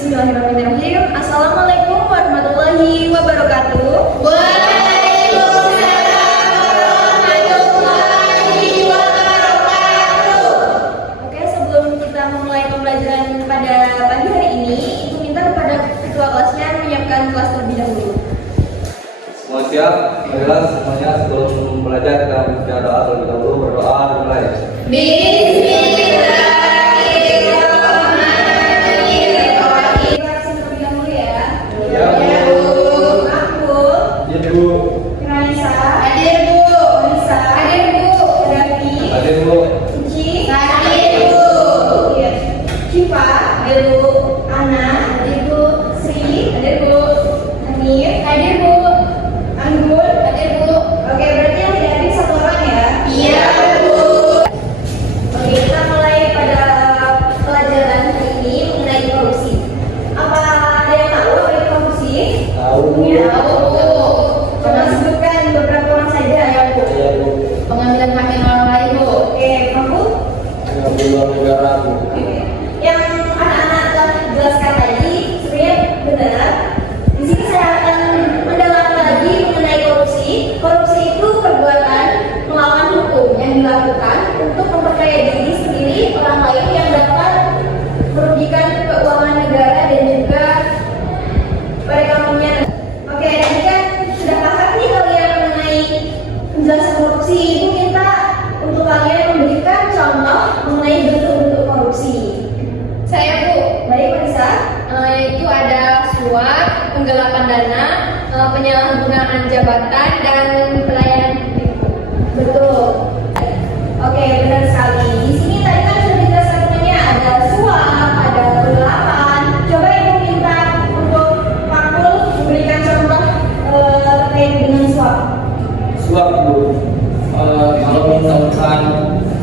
Bismillahirrahmanirrahim. Assalamualaikum warahmatullahi wabarakatuh. Waalaikumsalam warahmatullahi wabarakatuh. Oke, sebelum kita memulai pembelajaran pada pagi hari ini, Ibu minta kepada ketua kelasnya menyiapkan kelas terlebih dahulu. Semua siap? Marilah semuanya sebelum belajar kita membaca doa terlebih dahulu. Berdoa dimulai. Pengambilan hak yang orang lain, Bu. Oke, kamu? Pengambilan negara. Yang anak-anak telah jelaskan tadi sebenarnya benar. Di sini saya akan mendalami lagi mengenai korupsi. Korupsi itu perbuatan melawan hukum yang dilakukan untuk memperkaya diri sendiri orang lain yang dapat merugikan keuangan negara dan juga perekonomian. Oke, tadi kan sudah paham nih kalian mengenai penjelasan korupsi. Itu minta untuk kalian memberikan contoh mengenai bentuk-bentuk korupsi. Saya, Bu. Baik, Marisa. Itu ada suap, penggelapan dana, penyalahgunaan jabatan, dan pelayanan publik. Betul. Oke, benar sekali. Di sini tadi kan sudah dijelaskan semuanya, ada suap, ada penggelapan. Coba Ibu minta untuk Pak Kul memberikan contoh terkait dengan suap. Suap, Bu. Kalau misalkan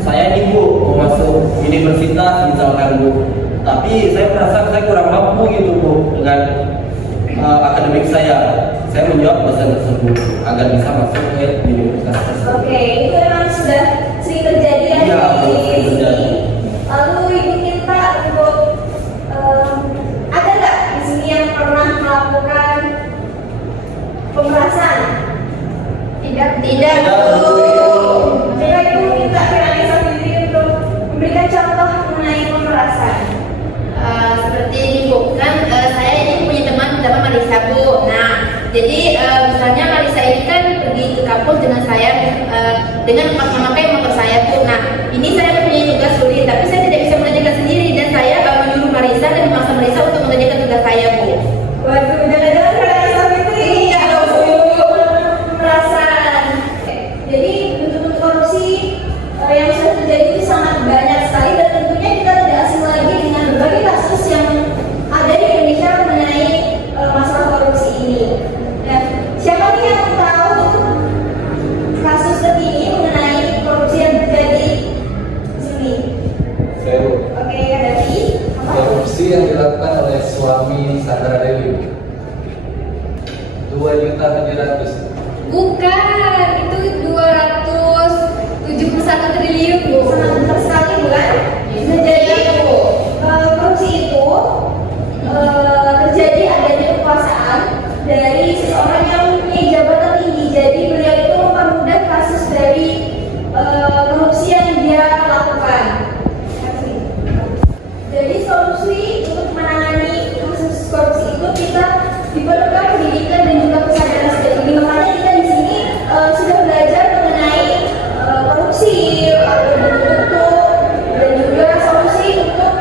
saya nih, Bu, mau masuk universitas misalkan, Bu, tapi saya merasa saya kurang mampu gitu, Bu, dengan akademik saya menjawab dosen tersebut agar bisa masuk ke universitas tersebut. Oke, itu memang sudah sering terjadi ya Iya, di sering terjadi. sini. Lalu Ibu minta untuk ada nggak di sini yang pernah melakukan pemerasan? Tidak. Coba Ibu minta Firanisa sendiri untuk memberikan contoh mengenai pemerasan. Seperti ini, Bu. Kan saya ini punya teman bernama Marisa, Bu. Nah, jadi misalnya Marisa ini kan pergi ke kampus dengan saya dengan memakai motor saya, Bu. Nah, ini saya mempunyai tugas sulit, tapi saya tidak bisa mengerjakan sendiri dan saya menyuruh Marisa dan memaksa Marisa untuk mengerjakan tugas saya, Bu. Waduh, jangan-jangan Firanisa Fitri Iya, Bu. pemerasan. Jadi bentuk-bentuk korupsi yang sudah terjadi itu sangat banyak sekali dan tentunya kita tidak asing lagi dengan berbagai kasus yang ada di Indonesia mengenai masalah korupsi ini. Nah, siapa nih yang tahu kasus terkini mengenai korupsi yang terjadi di sini? Saya, Bu. Oke, Davi, apa? Korupsi yang dilakukan oleh suami Sandra Dewi 2.700.000. Bukan, itu 271 triliun, Bu. Sangat besar sekali, bukan? Nah, jadi korupsi itu terjadi adanya kekuasaan dari seseorang yang mempunyai jabatan tinggi. Jadi beliau itu mempermudah kasus dari korupsi yang dia lakukan. Jadi solusi untuk menangani kasus korupsi itu kita diperlukan pendidikan dan juga kesadaran sejak dini. Makanya kita di sini sudah belajar mengenai korupsi, bentuk-bentuk dan juga solusi untuk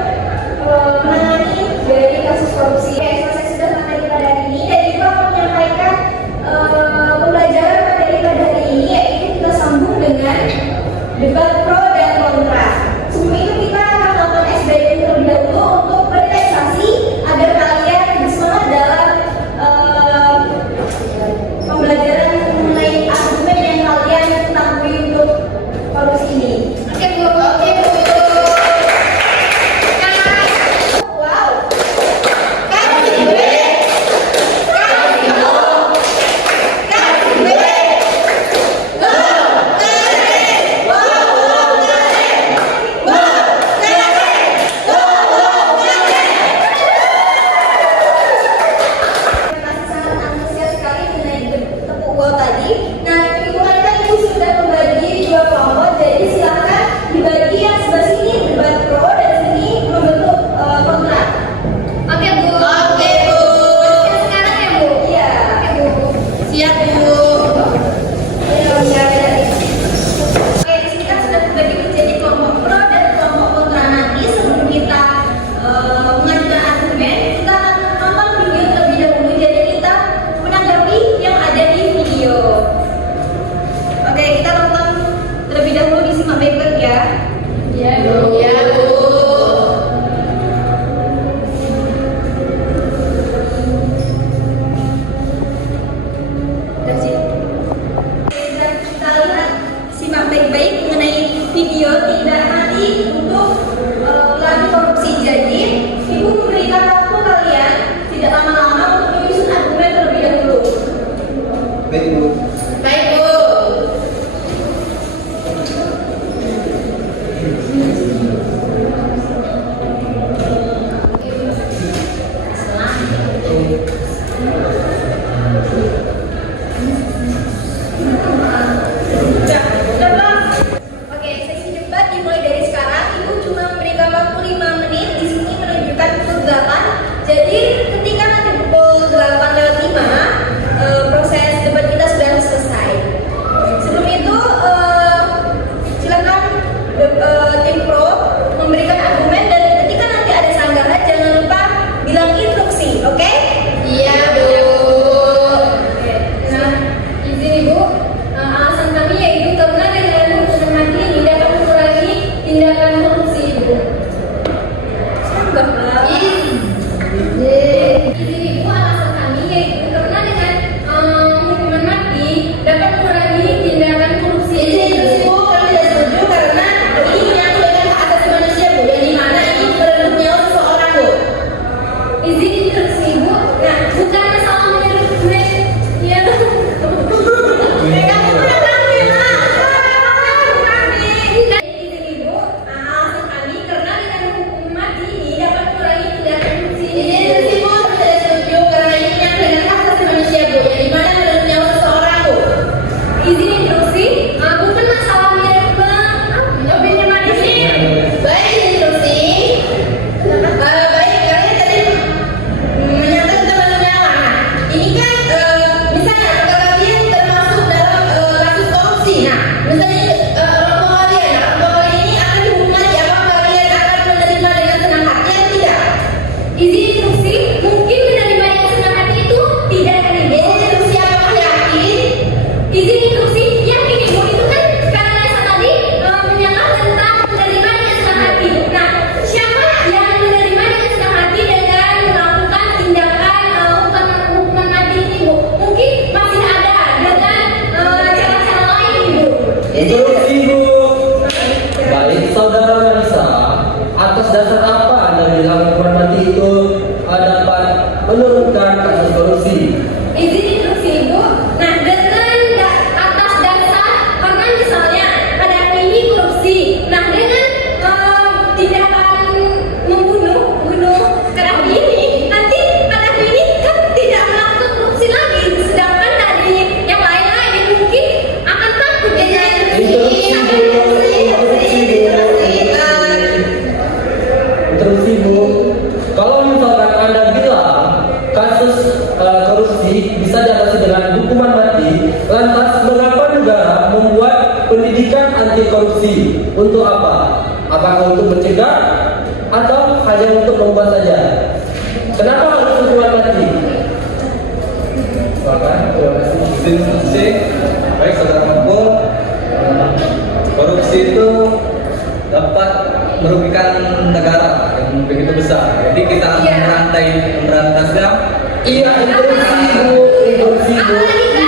menangani dari kasus korupsi. Saya sudah materi pada hari ini dan juga mau menyampaikan pembelajaran materi pada hari ini, yaitu kita sambung dengan debat pro dan kontra. Sebelum itu kita akan melakukan SBM terlebih dahulu untuk berrelaksasi agar kalian bersemangat dalam pembelajaran mengenai argumen yang kalian ketahui untuk korupsi ini. Oke, Bu. Wow. video tidak mati untuk pelaku korupsi. Jadi, Ibu memberikan waktu kalian tidak lama-lama untuk menyusun argumen terlebih dahulu. Baik, Bu. Baik, Bu. Oke, sesi debat dimulai dari sekarang. Ibu cuma memberikan waktu 5 menit. Di sini menunjukkan pukul 8. Jadi ketika nanti pukul 8:05, proses debat kita sudah selesai. Sebelum itu, silakan tim pro memberikan argumen, dan ketika nanti ada sanggahan jangan lupa bilang instruksi, oke? Iya, Bu. Nah, izin Ibu, alasan kami yaitu karena dengan hukuman mati ini dapat mengurangi tindakan korupsi, Ibu. Sanggahlah. Izin Ibu, alasan kami yaitu karena dengan hukuman mati dapat mengurangi tindakan korupsi. Izin Ibu, kami tidak setuju karena ini menyangkut dengan hak asasi manusia, Bu, yang dimana ini merenggut nyawa seseorang, Bu. Izin instruksi Ibu. Nah, bukan masalah ya. Kamu udah panggil lah. Izin Ibu, alasan kami karena dengan hukuman mati ini dapat mengurangi tindakan korupsi. Izin Ibu, kami tidak setuju karena ini menyangkut dengan hak asasi manusia, Bu, yang dimana merenggut nyawa seseorang, Bu. Izin instruksi, bukan masalah lebih manusia. Baik, instruksi. Baik, kalian tadi menyangkut tentang nyawa. Nah, ini kan misalnya apakah kalian termasuk dalam kasus korupsi? Nah, misalnya orang tua kalian, nah, orang tua kalian ini akan dihukum mati. Apakah kalian akan menerima dengan senang hati atau tidak? Izin instruksi, mungkin menerima dengan senang hati itu tidak akan Izin instruksi, apakah yakin? Izin instruksi, yakin Ibu, itu kan karena Nesa tadi menyangka tentang menerima dengan senang hati. Nah, siapa yang menerima dengan senang hati dengan melakukan tindakan hukuman mati ini, Bu? Mungkin masih ada dengan cara-cara lain, Ibu. Instruksi, Bu. Baik, Saudara Marisa, atas dasar apa Anda bilang hukuman mati itu dapat menurunkan kasus korupsi? Izin instruksi Ibu. Nah, dengan atas dasar karena misalnya pada hari ini korupsi. Nah, dengan tindakan bunuh kerapi ini, nanti pada hari ini kan tidak melakukan korupsi lagi. Sedangkan dari yang lain-lain mungkin akan takut dengan Instruksi, Bu. Kalau misalkan Anda bilang kasus korupsi bisa diatasi dengan hukuman mati, lantas mengapa negara membuat pendidikan anti korupsi? Untuk apa? Apakah untuk mencegah atau hanya untuk membuat saja? Kenapa harus hukuman mati? Silakan, terima kasih. Izin instruksi. Baik, Saudara Mangku, korupsi itu dapat merugikan negara yang begitu besar. Jadi kita harus memberantasnya. Iya, instruksi, Bu. Instruksi, Bu.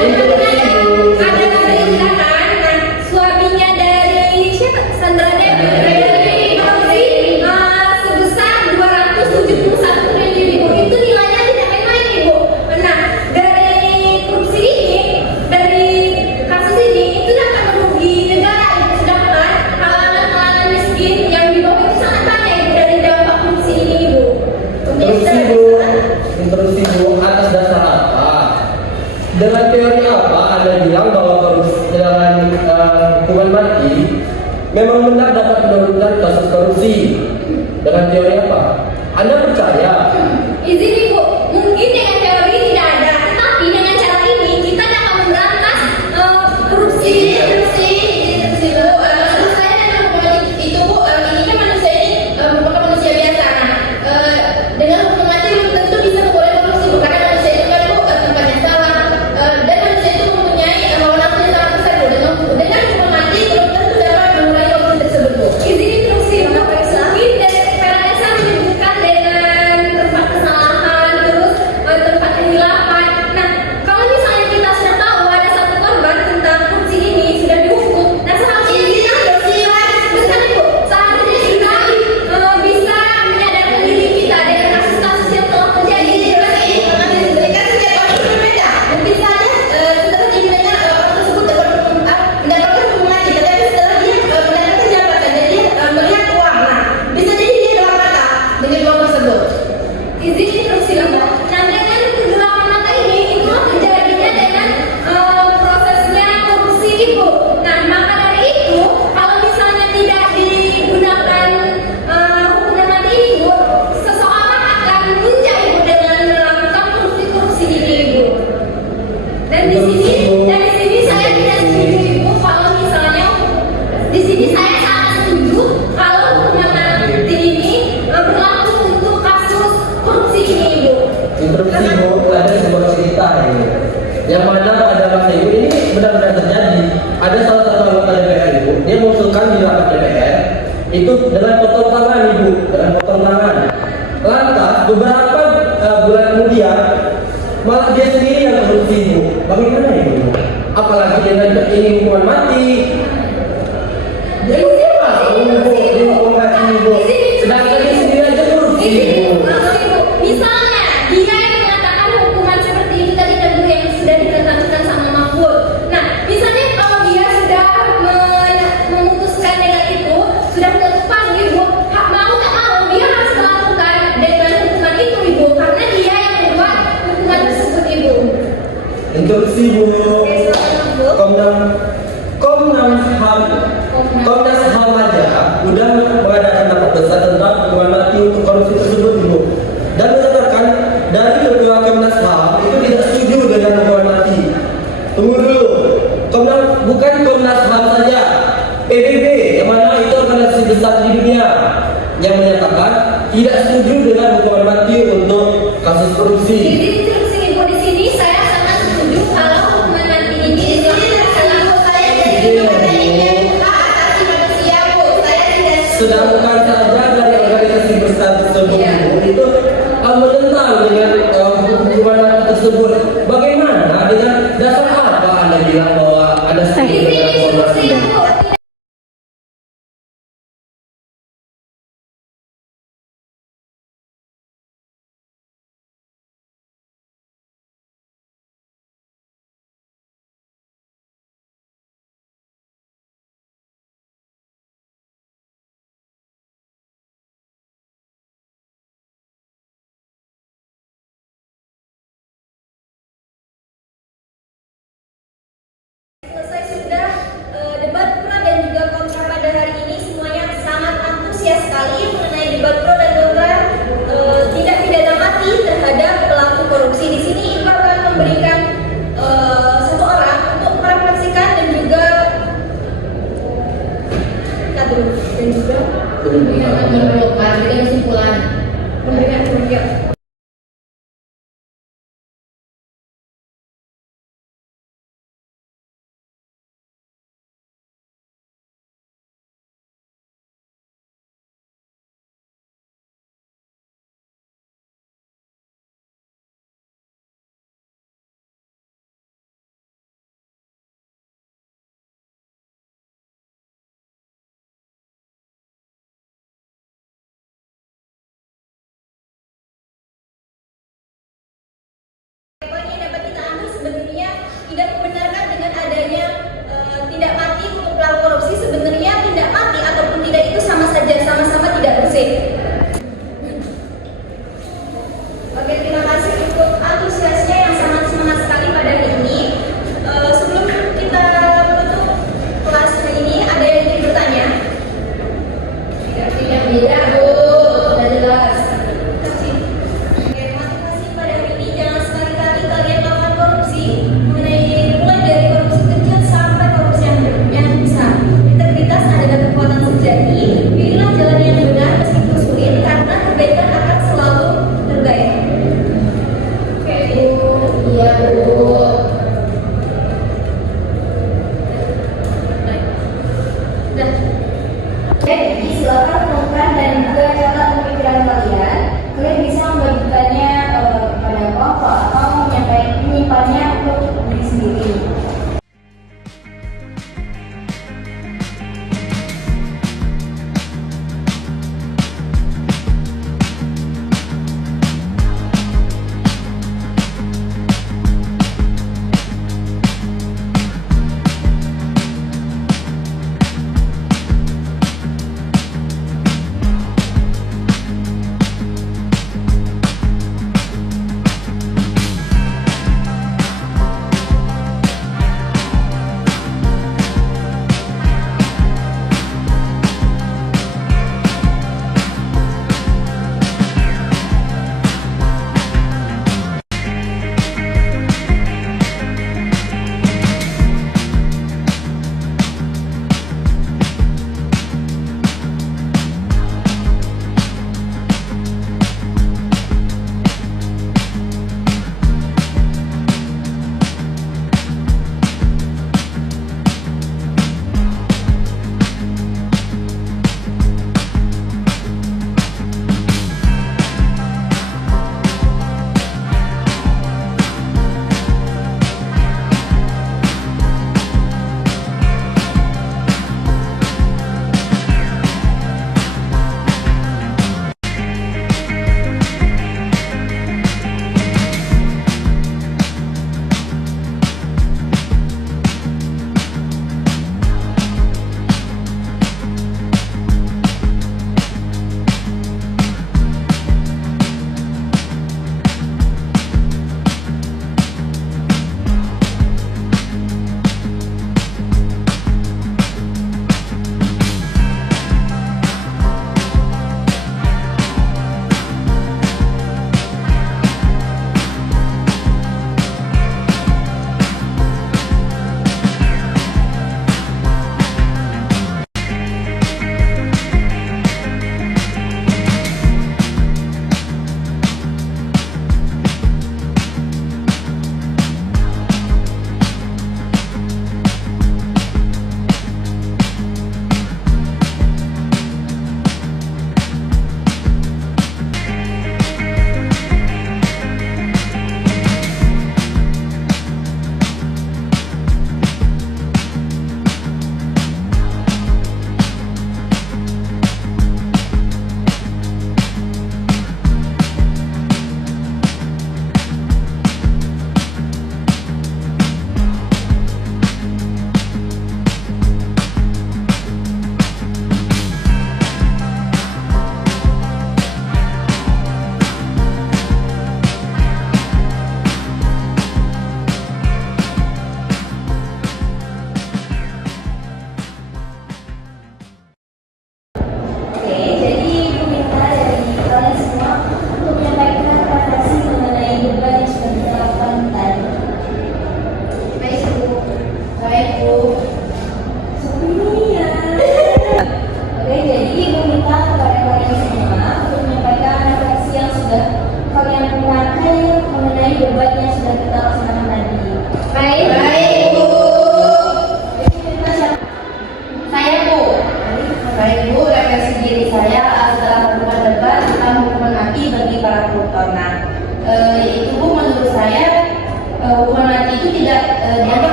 Instruksi, Bu. ada tindakan. Nah, suaminya dari siapa? Sandra Dewi dari korupsi sebesar 271 triliun, Ibu. Itu nilainya tidak main-main, Ibu. Nah, dari korupsi ini, dari kasus ini, itu dapat merugi negara, Ibu. Sedangkan kalangan miskin yang di bawah itu sangat banyak, Ibu, dari dampak korupsi ini, Ibu. Instruksi, Bu. Instruksi, Bu. Atas dasar apa? Dengan teori apa Anda bilang bahwa dengan hukuman mati memang benar dapat menurunkan kasus korupsi? Dengan teori apa? Anda percaya? Izin Ibu, mungkin dengan teori tidak ada, tetapi dengan cara ini kita dapat memberantas korupsi. Instruksi, Bu. Maksud saya dengan hukuman itu, Bu, ini kan manusia ini merupakan manusia biasa. Nah, dengan hukuman mati belum tentu bisa mengurangi korupsi, Bu, karena manusia itu kan, Bu, tempatnya salah, dan manusia itu mempunyai hawa nafsu yang sangat besar, Bu. Dengan hukuman mati belum tentu dapat mengurangi korupsi tersebut, Bu. Izin instruksi, mungkin dari para desa menyebutkan dengan tempat kesalahan ini hukuman mati. Jadi siapa hukuman mati ibu? Sedangkan dia sendiri aja korupsi ibu. Misalnya dia yang mengatakan hukuman seperti itu tadi kan Bu, yang sudah ditetapkan sama Mahfud. Nah, misalnya kalau dia sudah memutuskan dengan itu, sudah menetapkan ibu, hak mau tak mau dia harus melakukan dengan hukuman itu ibu, karena dia yang membuat hukuman tersebut ibu. Instruksi bu. Oke, selamat ibu. Komnas HAM aja udah mengadakan rapat besar tentang hukuman mati untuk korupsi tersebut ibu, dan menyatakan dari ketua Komnas HAM itu tidak setuju dengan hukuman mati. Tunggu dulu, bukan Komnas HAM saja, PBB yang mana itu organisasi besar di dunia yang menyatakan tidak setuju dengan hukuman mati untuk kasus korupsi. Jadi instruksi ibu di sini saya sangat setuju kalau hukuman mati ini selalu saya jadi hak asasi manusia bu. Saya tidak Sedangkan saja dari organisasi besar tersebut itu menentang dengan hukuman mati tersebut. Bagaimana dengan dasar apa Anda bilang bahwa Anda setuju Ini dengan hukuman instruksi mati? ibu. Selesai sudah debat pro dan juga kontra pada hari ini, semuanya sangat antusias sekali mengenai debat pro dan kontra tidak pidana mati terhadap pelaku korupsi. Di sini Iqbal akan memberikan satu orang untuk merefleksikan dan juga kader dan juga memberikan kesimpulan. memberikan kemudian. Poin yang dapat kita ambil sebenarnya tidak membenarkan dengan adanya tidak mati untuk pelaku korupsi. Sebenarnya tidak mati ataupun tidak itu sama saja, sama-sama tidak bersih. Oke, terima kasih untuk antusiasnya yang sangat semangat sekali pada hari ini. Sebelum kita menutup kelas hari ini, ada yang ingin bertanya? Tidak beda bu, sudah jelas. Oke, motivasi pada hari ini jangan sekali-kali kalian melakukan korupsi, mulai dari korupsi kecil sampai korupsi yang besar. Integritas adalah kekuatan sejati. Pilihlah jalan yang benar meskipun sulit, karena kebaikan akan selalu terbaik. Oke, Bu. Iya bu. Nah, oke, silakan temukan dan juga catat pemikiran kalian. Kalian bisa membagikannya pada kelompok atau menyimpannya untuk diri sendiri.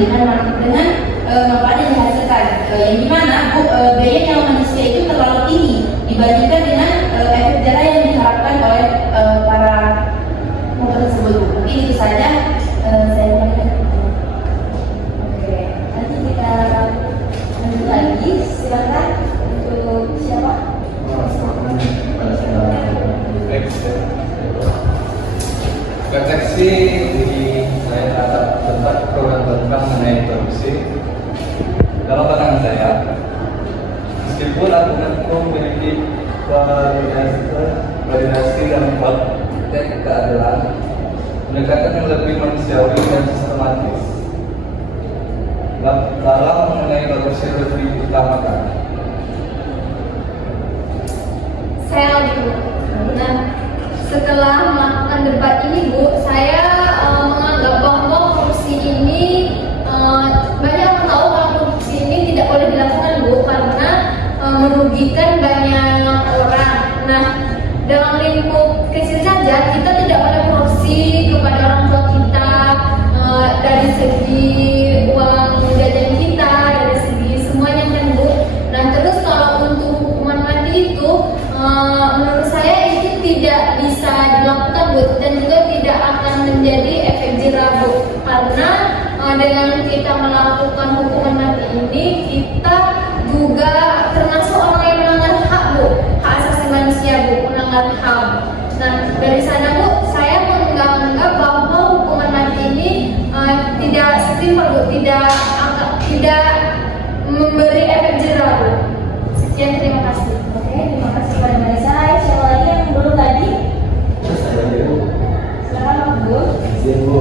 dengan manfaat yang dihasilkan. Yang dimana biaya nyawa manusia itu terlalu tinggi dibandingkan dengan efek jerah yang diharapkan oleh para motor tersebut. Mungkin itu saja saya sampaikan. Oke, nanti kita lanjut lagi. Silakan untuk siapa? Refleksi di saya terhadap tentang program mengenai korupsi. Dalam pandangan saya, meskipun aku memiliki validasi dan praktek keadilan, pendekatan yang lebih manusiawi dan sistematis dalam mengenai korupsi lebih diutamakan. Saya lagi Bu. Nah, setelah melakukan debat ini Bu, saya menganggap bahwa korupsi ini banyak orang tahu kalau korupsi ini tidak boleh dilakukan Bu karena merugikan banyak orang. Nah, dalam lingkup kecil saja kita tidak boleh korupsi kepada orang tua kita dari segi uang jajan kita, dari segi semuanya kan Bu. Nah, terus kalau untuk hukuman mati itu menurut saya itu tidak bisa dilakukan Bu, dan juga tidak akan menjadi efek jerah Bu, karena dengan kita melakukan hukuman mati ini kita juga termasuk orang yang melanggar hak Bu, hak asasi manusia Bu, melanggar HAM. Nah, dari sana Bu, saya menganggap bahwa hukuman mati ini tidak setimpal Bu, tidak memberi efek jerah Bu. Sekian, terima kasih. Oke, terima kasih kepada Marisa. Siapa lagi yang belum tadi? Saya Bu. Silakan Pak Bu. Izin Bu.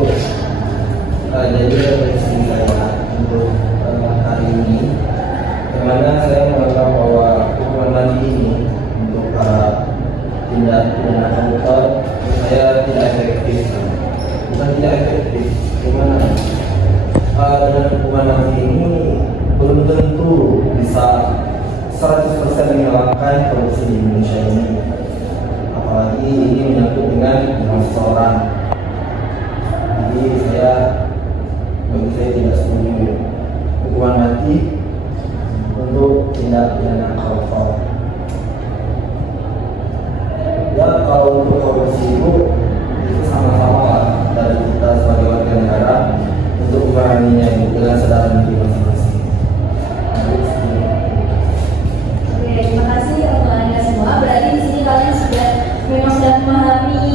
Jadi refleksi saya untuk hari ini, dimana saya menganggap bahwa hukuman mati ini untuk para tindak pidana koruptor saya tidak efektif. Bukan tidak efektif, gimana? Dengan hukuman mati ini belum tentu bisa 100% menghilangkan korupsi di Indonesia ini. Apalagi ini menyangkut dengan seseorang. Jadi bagi saya tidak setuju hukuman mati untuk tindak pidana koruptor. Ya, kalau untuk korupsi itu sama-sama lah dari kita sebagai warga negara untuk memeranginya dengan sadar diri masing-masing. Oke, terima kasih untuk Anda semua. Berarti di sini kalian memang sudah memahami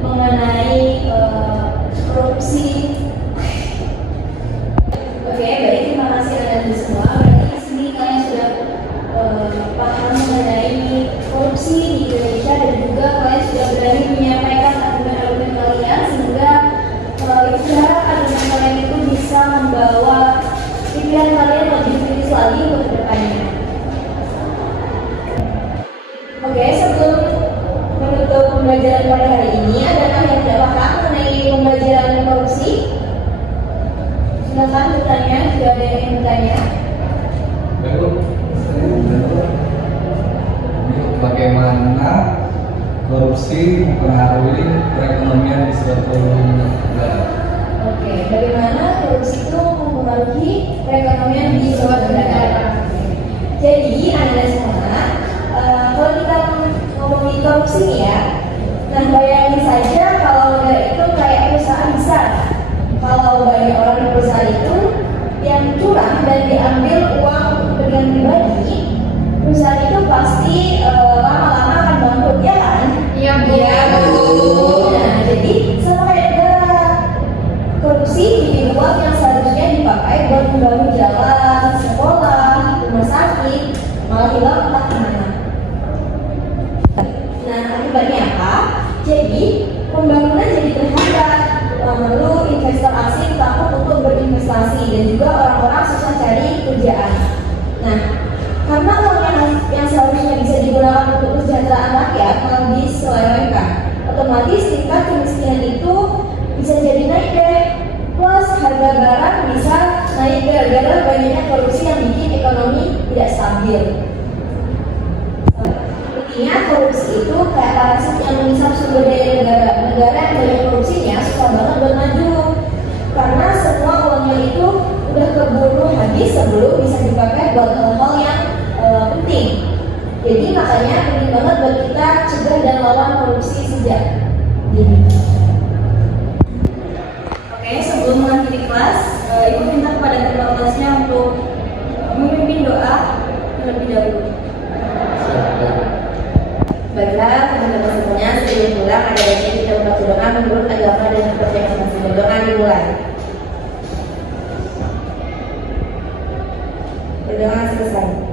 mengenai korupsi. Oke, baik, terima kasih Anda semua. Berarti di sini kalian sudah paham mengenai korupsi di Indonesia, dan juga kalian sudah berani menyampaikan argumen-argumen kalian sehingga argumen kalian itu bisa membawa pikiran kalian lebih kritis lagi untuk kedepannya. Oke, sebelum menutup pembelajaran pada hari ini, adakah yang tidak paham mengenai pembelajaran korupsi? Silakan bertanya, jika ada yang ingin bertanya. Baik, bagaimana korupsi mempengaruhi perekonomian di suatu negara? Oke, bagaimana korupsi itu mempengaruhi perekonomian di suatu negara? Jadi, Anda semua, kalau kita ngomongin korupsi nih ya, nah bayangin saja kalau negara itu kayak perusahaan besar. Kalau banyak orang di perusahaan itu yang curang dan diambil uang untuk kepentingan pribadi, perusahaan itu pasti lama-lama akan bangkrut, ya kan? Iya Bu. Iya Bu. Nah, jadi sama kayak negara, korupsi jadi uang yang seharusnya dipakai buat membangun jalan, sekolah, rumah sakit, malah hilang entah kemana. Nah, akibatnya apa? Jadi pembangunan jadi terhambat. Lalu investor asing takut untuk berinvestasi, dan juga orang-orang susah cari kerjaan. Nah, karena uang yang seharusnya bisa digunakan untuk kesejahteraan rakyat malah diselewengkan, otomatis tingkat kemiskinan itu bisa jadi naik deh. Plus harga barang bisa naik gara-gara banyaknya korupsi yang bikin ekonomi tidak stabil. Intinya korupsi itu kayak parasit yang menyisap sumber daya negara. Negara yang banyak korupsinya susah banget buat maju, karena semua uangnya itu udah cegah dan lawan korupsi sejak dini. Oke, sebelum mengakhiri kelas, Ibu minta kepada ketua kelasnya untuk memimpin doa terlebih dahulu. Baiklah teman-teman semuanya, sebelum pulang ada lagi kita membaca doa menurut agama dan seperti masing-masing. Doa dimulai. Doa selesai.